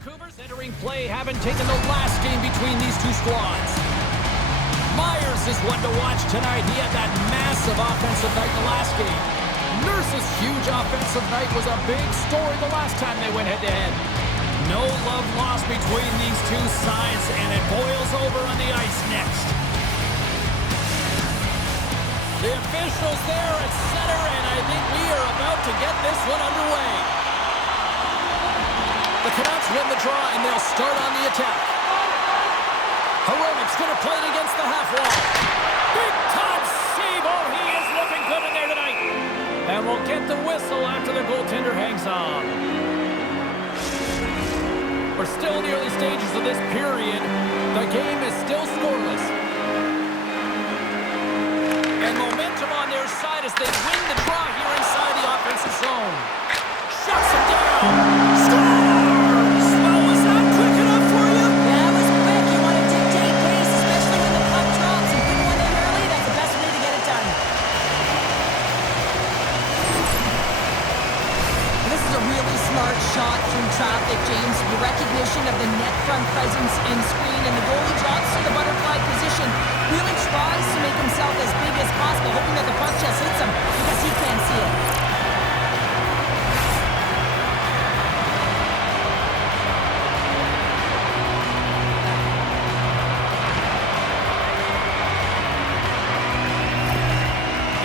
Vancouver's entering play, haven't taken the last game between these two squads. Myers is one to watch tonight. He had that massive offensive night in the last game. Nurse's huge offensive night was a big story the last time they went head-to-head. No love lost between these two sides, and it boils over on the ice next. The officials there at center, and I think we are about to get this one underway. The Canucks win the draw, and they'll start on the attack. Heroic's going to play it against the half wall. Big time save. Oh, he is looking good in there tonight. And we'll get the whistle after the goaltender hangs on. We're still in the early stages of this period. The game is still scoreless. And momentum on their side as they win the draw here inside the offensive zone. Shuts him down. Scores! Well, was that quick enough for you? Yeah, it was quick. You want to dictate pace, especially when the puck drops. And putting one in early, that's the best way to get it done. This is a really smart shot through traffic, James. The recognition of the net front presence and screen, and the goalie drops to the butterfly position. Really tries to make himself as big as possible, hoping that the puck just hits him because he can't see it.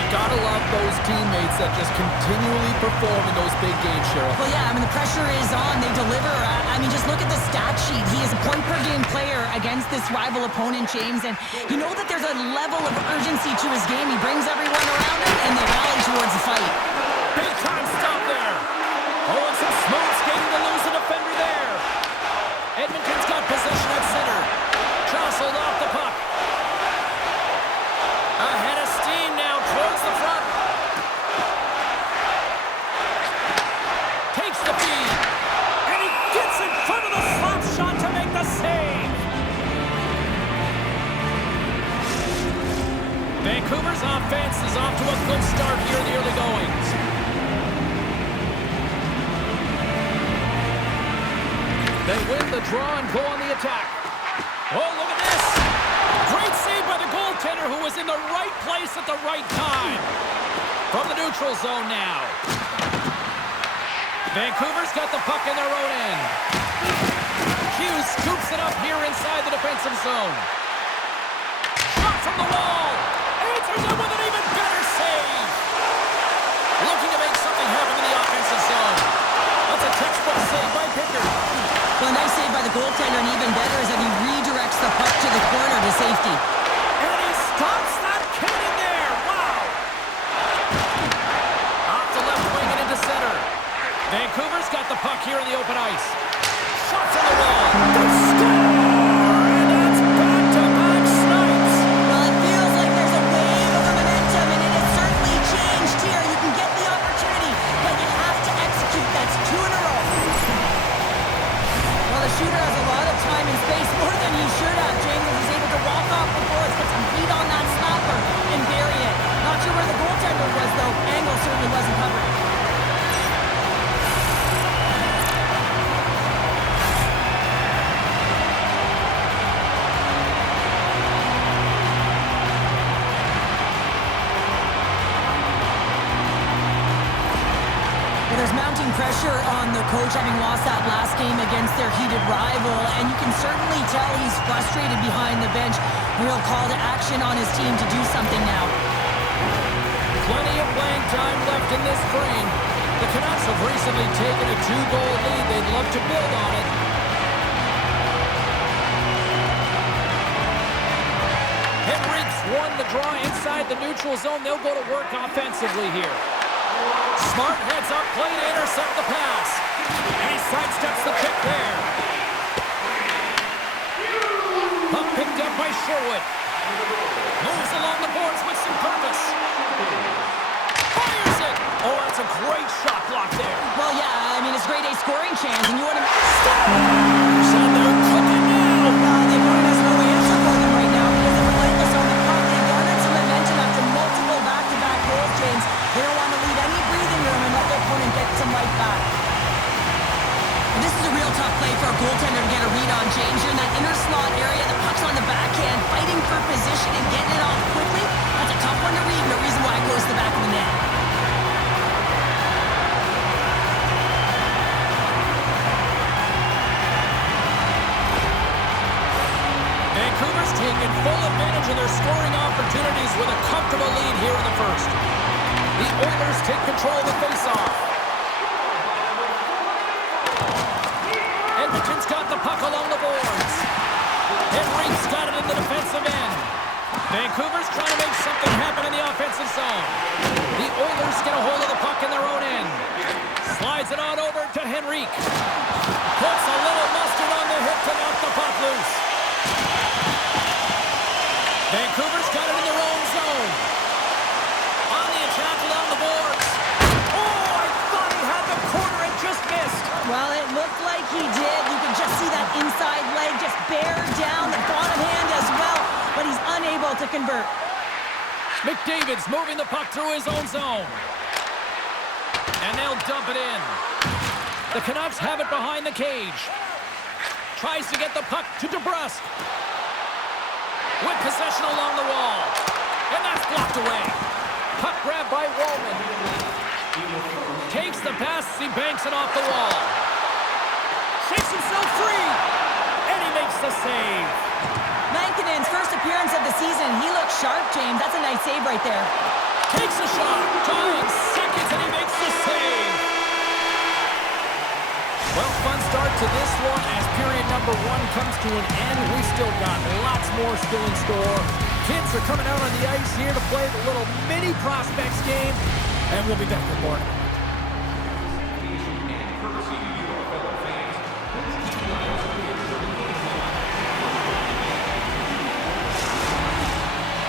Gotta love those teammates that just continually perform in those big games, Cheryl. Well, yeah, I mean, the pressure is on. They deliver. I mean, just look at the stat sheet. He is a point-per-game player against this rival opponent, James, and you know that there's a level of urgency to his game. He brings everyone around him, and they rally towards the fight. Big-time stop there. Oh, and some smooth skating to lose the defender there. Edmonton's got possession at center. Jostled off the puck. Ahead of steam now towards the front. Takes the feed. And he gets in front of the slap shot to make the save. Vancouver's offense is off to a good start here in the early goings. They win the draw and go on the attack. Oh, look at this. Great save by the goaltender, who was in the right place at the right time. From the neutral zone now. Vancouver's got the puck in their own end. Hughes scoops it up here inside the defensive zone. Shot from the wall. Answers it with an even better save. Looking to make something happen in the offensive zone. That's a textbook save by Pickard. Well, a nice save by the goaltender, and even better is that he redirects the puck to the corner to safety. And he stops that cannon there. Wow. Off the left wing and into center. Vancouver's got the puck here in the open ice. Shot from the wall. They score! And that's back-to-back snipes. Well, it feels like there's a wave of momentum, and it has certainly changed here. You can get the opportunity, but you have to execute. That's 2 in a row. Well, the shooter has a lot of time and space, more than he should have. James was able to walk off the boards, put some heat on that stopper, and bury it. Not sure where the goaltender was, though. Angle certainly wasn't covered. There's mounting pressure on the coach, having lost that last game against their heated rival, and you can certainly tell he's frustrated behind the bench. Real call to action on his team to do something now. Plenty of playing time left in this frame. The Canucks have recently taken a 2-goal lead. They'd love to build on it. Henrique's won the draw inside the neutral zone. They'll go to work offensively here. Smart heads up, play to intercept the pass. And he sidesteps the kick there. Puck picked up by Sherwood. Moves along the boards with some purpose. Fires it! Oh, that's a great shot block there. Well, yeah, I mean, it's grade A scoring chance, and you want to... Scores! And they're cooking now! The opponent has no answer for them right now because they're relentless on the puck. They garnered some momentum after multiple back-to-back goals, James. They don't want to leave any breathing room and let their opponent get some right back. And this is a real tough play play for a goaltender to get a read on, James. You're in that inner slot area, the puck's on the backhand, fighting for position and getting it off quickly. That's a tough one to read, and the reason why it goes to the back of the net. Vancouver's taking full advantage of their scoring opportunities with a comfortable lead here in the first. The Oilers take control of the faceoff. Edmonton's got the puck along the boards. Henry's got it in the defensive end. Vancouver's trying to make something happen in the offensive zone. The Oilers get a hold of the puck in their own end. Slides it on over to Henrique. Puts a little mustard on the hip to knock the puck loose. Vancouver's got it in their own zone. On the attack along the boards. Oh, I thought he had the corner and just missed. Well, it looked like he did. You can just see that inside leg just bear down, the bottom hand as well, but he's unable to convert. McDavid's moving the puck through his own zone. And they'll dump it in. The Canucks have it behind the cage. Tries to get the puck to DeBrusk. With possession along the wall. And that's blocked away. Puck grab by Wallman. Takes the pass as he banks it off the wall. Shakes himself free. And he makes the save. Mankinen's first appearance of the season. He looks sharp, James. That's a nice save right there. Takes a shot. Tying seconds and he makes the save. Well, fun start to this one as period number 1 comes to an end. We still got lots more still in store. Kids are coming out on the ice here to play the little mini prospects game, and we'll be back with more.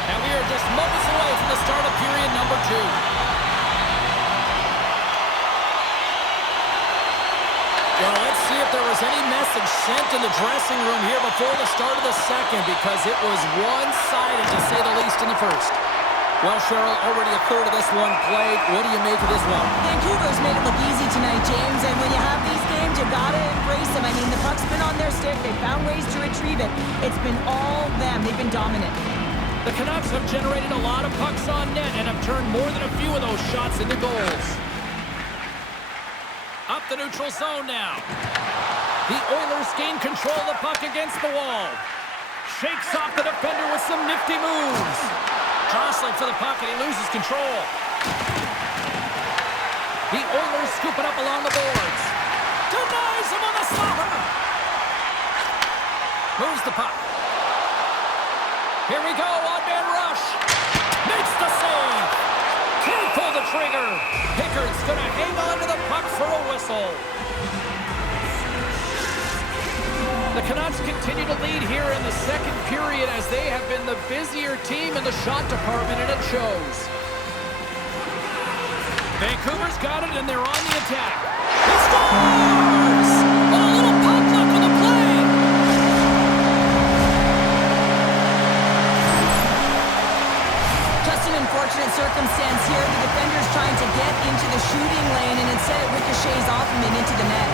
And we are just moments away from the start of period number 2. Well, let's see if there was any message sent in the dressing room here before the start of the second, because it was one-sided, to say the least, in the first. Well, Cheryl, already a third of this one played. What do you make of this one? Vancouver's made it look easy tonight, James, and when you have these games, you gotta embrace them. I mean, the puck's been on their stick. They've found ways to retrieve it. It's been all them. They've been dominant. The Canucks have generated a lot of pucks on net and have turned more than a few of those shots into goals. Up the neutral zone now. The Oilers gain control of the puck against the wall. Shakes off the defender with some nifty moves. Jostling for the puck and he loses control. The Oilers scoop it up along the boards. Denies him on the slaughter. Moves the puck. Here we go, odd-man rush. Makes the save. Can't pull the trigger. Pickard's going to hang on to the puck for a whistle. The Canucks continue to lead here in the second period as they have been the busier team in the shot department, and it shows. Vancouver's got it, and they're on the attack. He scores! A little puck luck on the play. Just an unfortunate circumstance here. The defender's trying to get into the shooting lane, and instead it ricochets off him and into the net.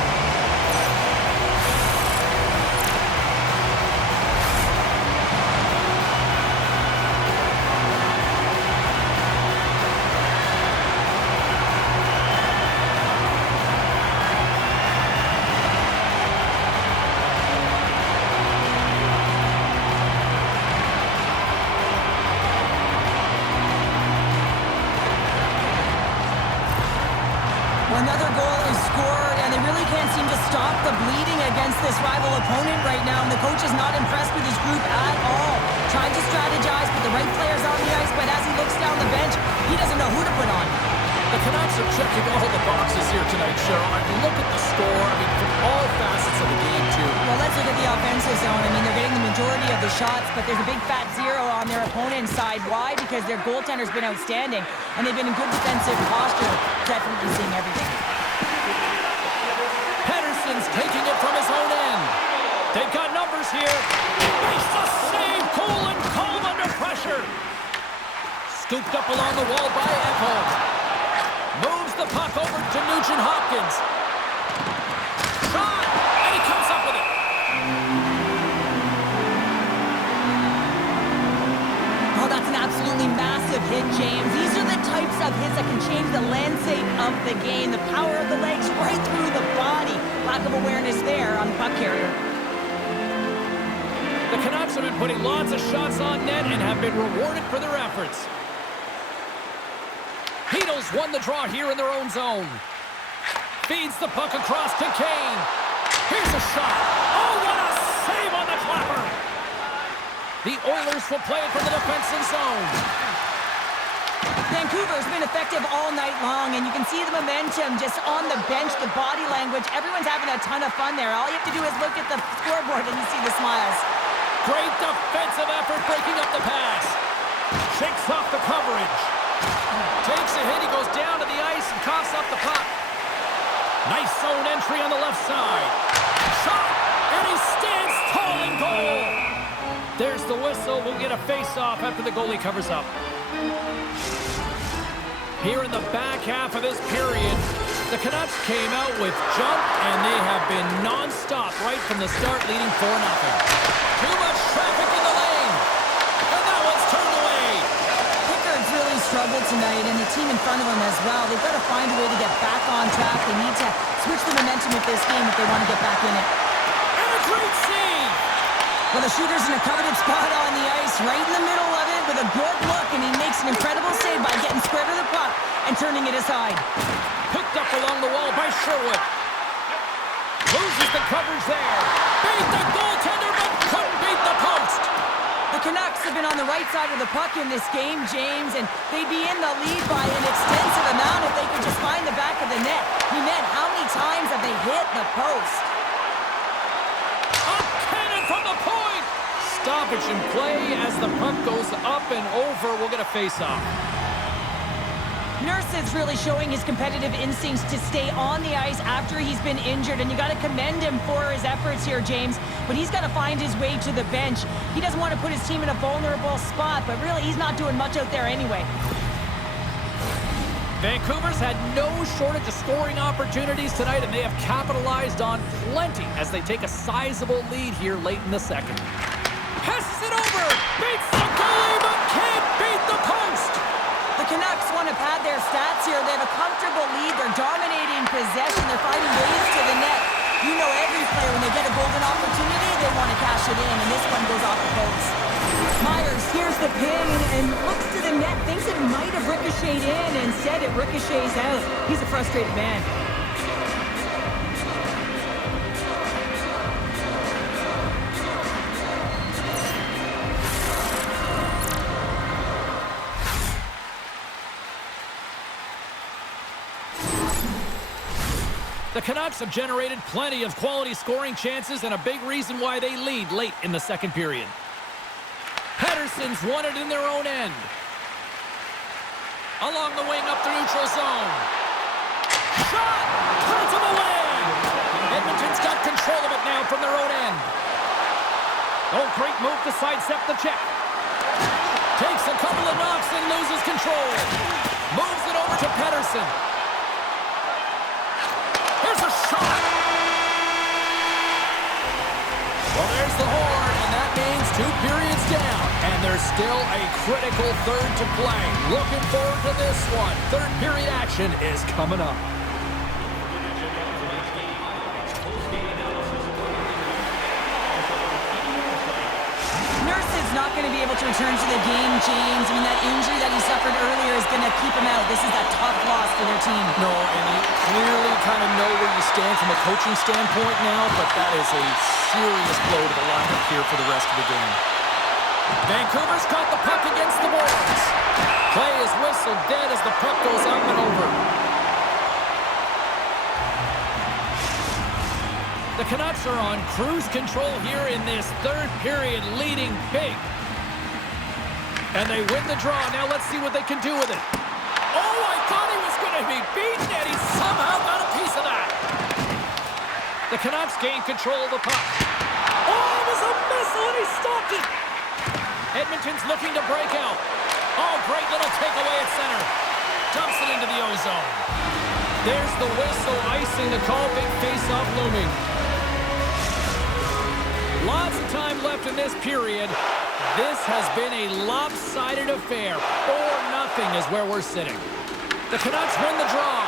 Another goal is scored, and they really can't seem to stop the bleeding against this rival opponent right now, and the coach is not impressed with his group at all. Trying to strategize, put the right players on the ice, but as he looks down the bench, he doesn't know who to put on. The Canucks are checking all the boxes here tonight, Cheryl. I mean, look at the score. I mean, from all facets of the game, too. Well, let's look at the offensive zone. I mean, they're getting the majority of the shots, but there's a big fat zero on their opponent's side. Why? Because their goaltender's been outstanding, and they've been in good defensive posture, definitely seeing everything. Pedersen's taking it from his own end. They've got numbers here. Makes the save. Cool and calm under pressure. Scooped up along the wall by Ekholm. Moves the puck over to Nugent Hopkins. Shot! And he comes up the landscape of the game. The power of the legs right through the body. Lack of awareness there on the puck carrier. The Canucks have been putting lots of shots on net and have been rewarded for their efforts. Beatles won the draw here in their own zone. Feeds the puck across to Kane. Here's a shot. Oh, what a save on the clapper. The Oilers will play it from the defensive zone. Vancouver's been effective all night long, and you can see the momentum just on the bench, the body language. Everyone's having a ton of fun there. All you have to do is look at the scoreboard and you see the smiles. Great defensive effort breaking up the pass. Shakes off the coverage. Takes a hit. He goes down to the ice and coughs up the puck. Nice zone entry on the left side. Shot, and he stands tall in goal. There's the whistle. We'll get a face-off after the goalie covers up. Here in the back half of this period, the Canucks came out with jump, and they have been non-stop right from the start, leading 4-0. Too much traffic in the lane, and that one's turned away. Pickard's really struggled tonight, and the team in front of him as well. They've got to find a way to get back on track. They need to switch the momentum with this game if they want to get back in it. And a great save. Well, the shooter's in a coveted spot on the ice, right in the middle of it with a good look, and he makes an incredible save by getting square to the puck and turning it aside. Picked up along the wall by Sherwood. Loses the coverage there. Beat the goaltender, but couldn't beat the post. The Canucks have been on the right side of the puck in this game, James, and they'd be in the lead by an extensive amount if they could just find the back of the net. He meant how many times have they hit the post? A cannon from the point. Stoppage in play as the puck goes up and over. We'll get a face-off. Nurse is really showing his competitive instincts to stay on the ice after he's been injured, and you got to commend him for his efforts here, James. But he's got to find his way to the bench. He doesn't want to put his team in a vulnerable spot, but really he's not doing much out there anyway. Vancouver's had no shortage of scoring opportunities tonight, and they have capitalized on plenty as they take a sizable lead here late in the second. Passes it over, beats the goalie, but can't beat the post. The Canucks want to pad their stats here. They have a comfortable lead. They're dominating possession. They're finding ways to the net. You know every player, when they get a golden opportunity, they want to cash it in, and this one goes off the post. Myers hears the pin and looks to the net, thinks it might have ricocheted in, and instead it ricochets out. He's a frustrated man. The Canucks have generated plenty of quality scoring chances and a big reason why they lead late in the second period. Pettersson's won it in their own end. Along the wing up the neutral zone. Shot! Turns him away! Edmonton's got control of it now from their own end. Oh, great move to sidestep the check. Takes a couple of knocks and loses control. Moves it over to Pettersson. Here's a shot! Well, there's the horn, and that means 2 periods down. And there's still a critical third to play. Looking forward to this one. Third period action is coming up. Not going to be able to return to the game, James. I mean, that injury that he suffered earlier is going to keep him out. This is a tough loss for their team. No, and you clearly kind of know where you stand from a coaching standpoint now, but that is a serious blow to the lineup here for the rest of the game. Vancouver's caught the puck against the boards. Play is whistled dead as the puck goes up and over. The Canucks are on cruise control here in this third period, leading big. And they win the draw. Now let's see what they can do with it. Oh, I thought he was going to be beaten, and he somehow got a piece of that. The Canucks gain control of the puck. Oh, it was a missile, and he stopped it. Edmonton's looking to break out. Oh, great little takeaway at center. Dumps it into the O-zone. There's the whistle, icing the call, big face-off looming. Lots of time left in this period. This has been a lopsided affair. 4-0 is where we're sitting. The Canucks win the draw.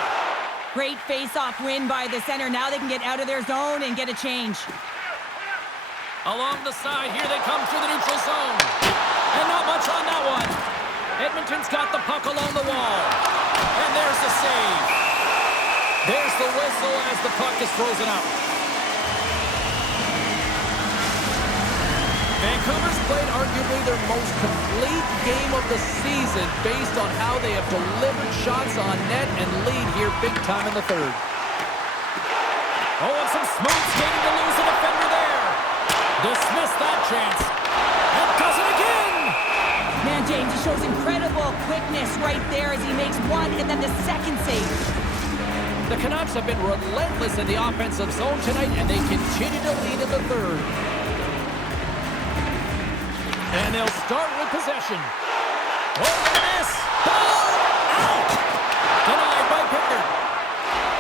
Great face-off win by the center. Now they can get out of their zone and get a change. Along the side, here they come through the neutral zone. And not much on that one. Edmonton's got the puck along the wall. And there's the save. There's the whistle as the puck is frozen up. Vancouver's played arguably their most complete game of the season based on how they have delivered shots on net and lead here big time in the third. Oh, and some smooth skating to lose a defender there. Dismiss that chance. And does it again! Man, James, he shows incredible quickness right there as he makes one and then the second save. The Canucks have been relentless in the offensive zone tonight, and they continue to lead in the third. And they'll start with possession. Oh, miss! Ball out! Denied by Pickard.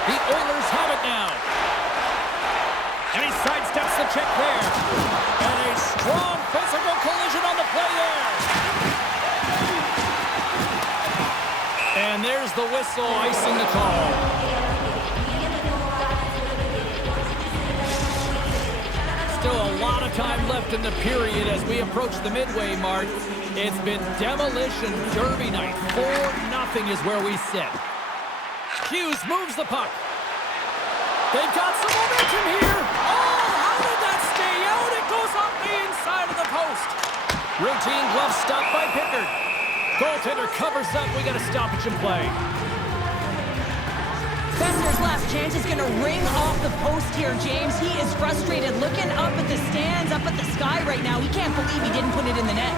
The Oilers have it now. And he sidesteps the check there. And a strong physical collision on the play there. And there's the whistle icing the call. Still a lot of time left in the period as we approach the midway mark. It's been demolition derby night. 4-0 is where we sit. Hughes moves the puck. They've got some momentum here. Oh, how did that stay out? It goes off the inside of the post. Routine glove stop by Pickard. Goaltender covers up. We got a stoppage in play. Besser's last chance is going to ring off the post here, James. He is frustrated, looking up at the stands, up at the sky right now. He can't believe he didn't put it in the net.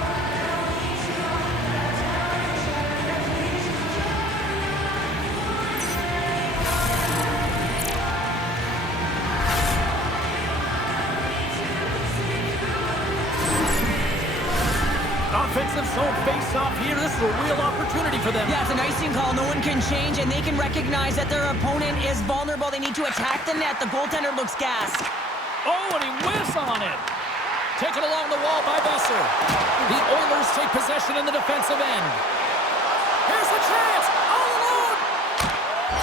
Offensive zone face-off here. This is a real opportunity for them. Yeah, it's an icing call. No one can change, and they can recognize that their opponent is vulnerable. They need to attack the net. The goaltender looks gassed. Oh, and he whiffs on it. Taken along the wall by Besser. The Oilers take possession in the defensive end. Here's the chance. All alone.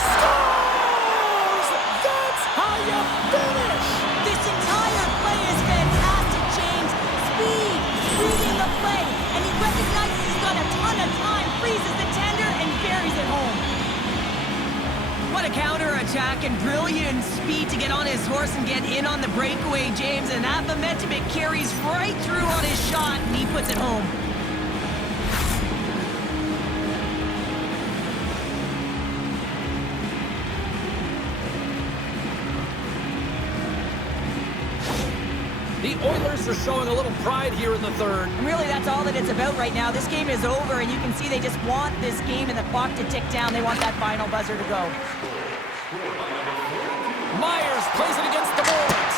Scores! That's how you finish. This entire play is fantastic, James. Speed, reading the play, and he recognizes he's got a ton of time, freezes the tender, and buries it home. What a counter-attack and brilliant speed to get on his horse and get in on the breakaway, James. And that momentum, it carries right through on his shot, and he puts it home. The Oilers are showing a little pride here in the third. And really, that's all that it's about right now. This game is over, and you can see they just want this game and the clock to tick down. They want that final buzzer to go. Myers plays it against the boards.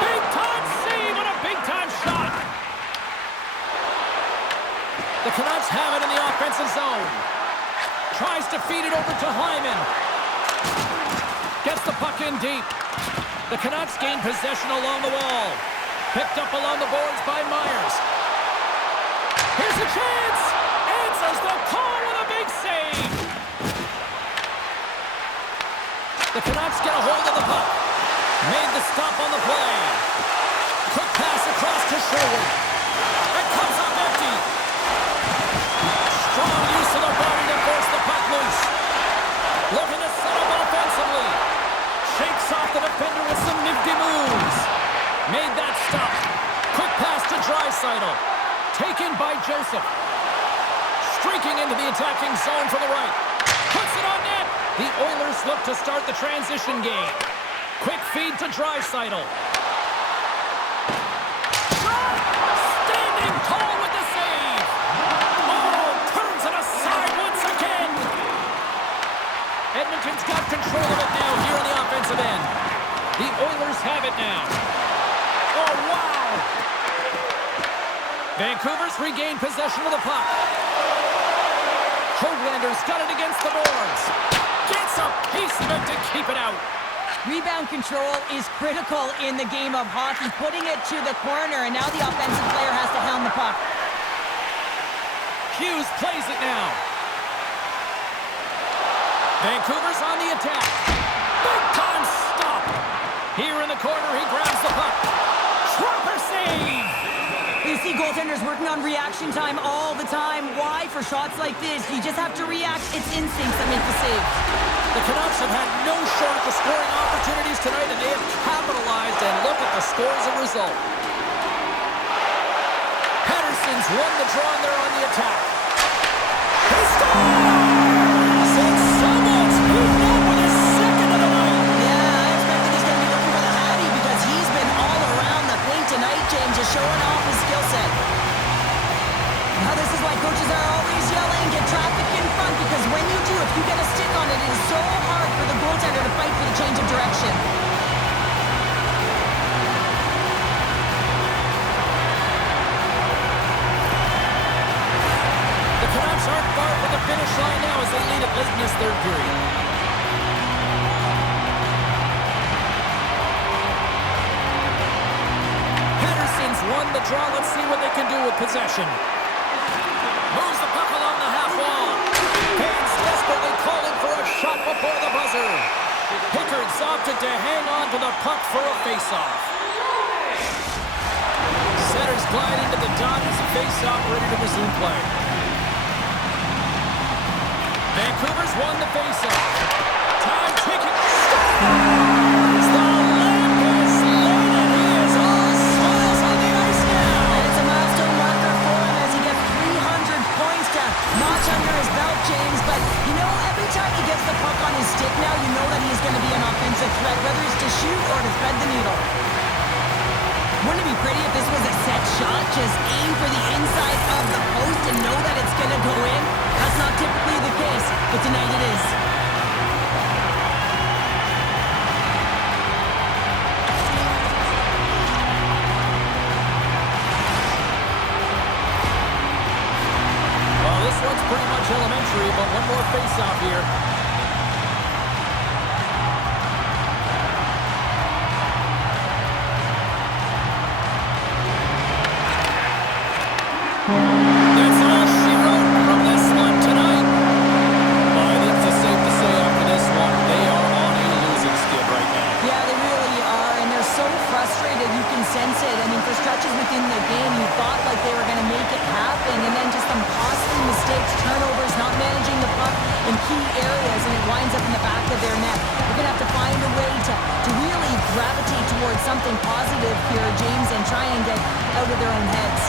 Big-time save and a big-time shot. The Canucks have it in the offensive zone. Tries to feed it over to Hyman. Gets the puck in deep. The Canucks gain possession along the wall. Picked up along the boards by Myers. Here's a chance. Answers the call with a big save. The Canucks get a hold of the puck. Made the stop on the play. Quick pass across to Sherwood. It comes up empty. Strong use of the body to force the puck loose. Looking to set up offensively. Shakes off the defender with some nifty moves. Made that stop. Quick pass to Draisaitl. Taken by Joseph. Streaking into the attacking zone from the right. Puts it on net. The Oilers look to start the transition game. Quick feed to Draisaitl. Standing tall with the save. Oh, turns it aside once again. Edmonton's got control of it now here on the offensive end. The Oilers have it now. Oh, wow! Vancouver's regained possession of the puck. Hoaglander's got it against the boards. Gets a piece of it to keep it out. Rebound control is critical in the game of hockey. Putting it to the corner, and now the offensive player has to hound the puck. Hughes plays it now. Vancouver's on the attack. Big time stop. Here in the corner, he grabs the puck. Proper save. You see goaltenders working on reaction time all the time. Why? For shots like this, you just have to react. It's instincts that make the save. The Canucks have had no shortage of scoring opportunities tonight, and they have capitalized, and look at the score as a result. Pettersson's won the draw, and they're on the attack. He scores! And someone's moved up with his second of the night. Yeah, I expected he's going to be looking for the Hattie because he's been all around the paint tonight, James, just showing off his skill set. Now this is why coaches are always yelling, get traffic in front, because when you do, if you get a stick on it, it is so hard for the goaltender to fight for the change of direction. The Canucks aren't far from the finish line now as they lead it late in this third period. Pettersson's won the draw. Let's see what they can do with possession. Moves the puck along the half wall. Haynes desperately calling for a shot before the buzzer. Pickard's opted to hang on to the puck for a faceoff. Centers glide into the dot as a faceoff ready to resume play. Vancouver's won the faceoff. Time ticking. Scores! The lamp is lit and he is all smiles on the ice now. And it's a milestone marker for him as he gets 300 points to notch under his belt, James. But, you know, every time he gets the puck on his stick now, you know that he's going to be an offensive threat, whether it's to shoot or to thread the needle. Wouldn't it be pretty if this was a set shot? Just aim for the inside of the post and know that it's going to go in? That's not typically the case, but tonight it is. Well, this one's pretty much elementary, but one more face-off here. That's all she wrote from this one tonight. Well, I think it's safe to say after this one, they are on a losing skid right now. Yeah, they really are, and they're so frustrated. You can sense it. I mean, for stretches within the game, you thought like they were going to make it happen, and then just some costly mistakes, turnovers, not managing the puck in key areas, and it winds up in the back of their net. They're going to have to find a way to really gravitate towards something positive here, James, and try and get out of their own heads.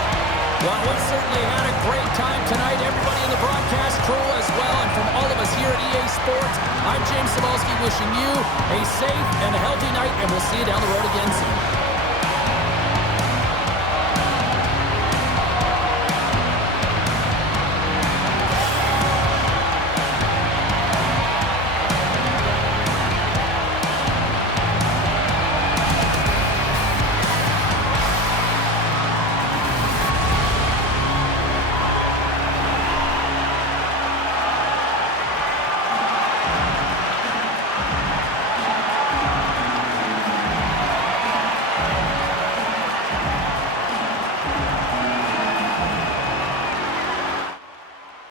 Well, we certainly had a great time tonight. Everybody in the broadcast crew as well, and from all of us here at EA Sports, I'm James Cybulski wishing you a safe and healthy night, and we'll see you down the road again soon.